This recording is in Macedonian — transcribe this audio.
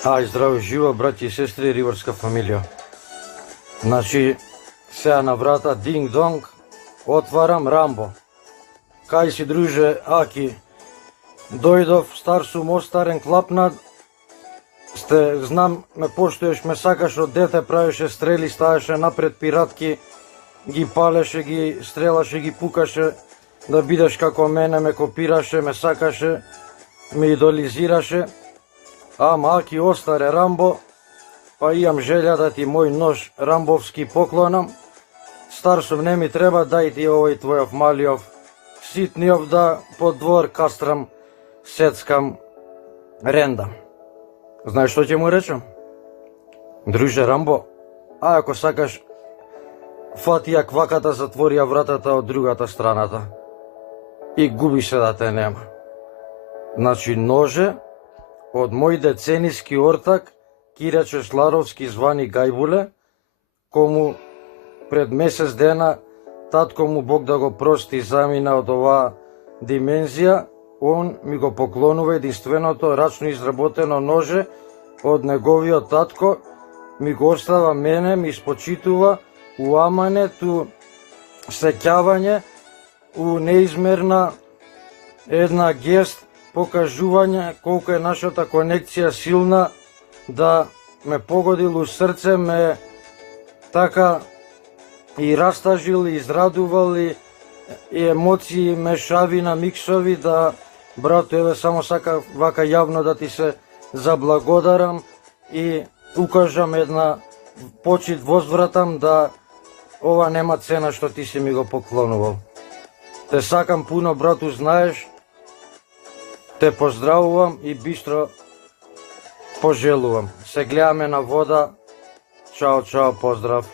Здраво живо, браќи и сестри, риварска фамилија. Значи, сега на врата, динг-донг, отварам, Рамбо. Кај си, друже, Аки? Дојдов, стар сум, остарен, клапнат. Знам, ме поштоеш, ме сакаш од дете, правеше стрели, ставаше напред пиратки, ги палеше, ги стрелаше, ги пукаше, да бидеш како мене, ме копираше, ме сакаше, ме идолизираше. Ама Аки, остаре Рамбо, па имам желја да ти мој нож рамбовски поклонам. Стар сум, не ми треба, дај ти овој твојов малиов, ситниов, да по двор кастрам, сецкам, рендам. Знаеш што ќе му речам? Друже Рамбо, ако сакаш, фати ја кваката, затвори ја вратата од другата страната и губи се да те нема. Значи, ноже од мој децениски ортак, Кирја Чесларовски, звани Гајбуле, кому пред месец дена татко му, Бог да го прости, замина од оваа димензија. Он ми го поклонува единственото рачно изработено ноже од неговиот татко, ми го остава мене, ми испочитува у аманет, у сеќавање, у неизмерна една гест, покажување колку е нашата конекција силна, да ме погодил у срце, ме така и растажил, и израдувал, и емоции, мешавина, миксови, да, брато, еве, само сака вака јавно да ти се заблагодарам и укажам една почит, возвратам, да ова нема цена што ти си ми го поклонувал. Те сакам пуно, брату, знаеш, те поздравувам и бистро пожелувам. Се гледаме на вода. Чао, чао, поздрав.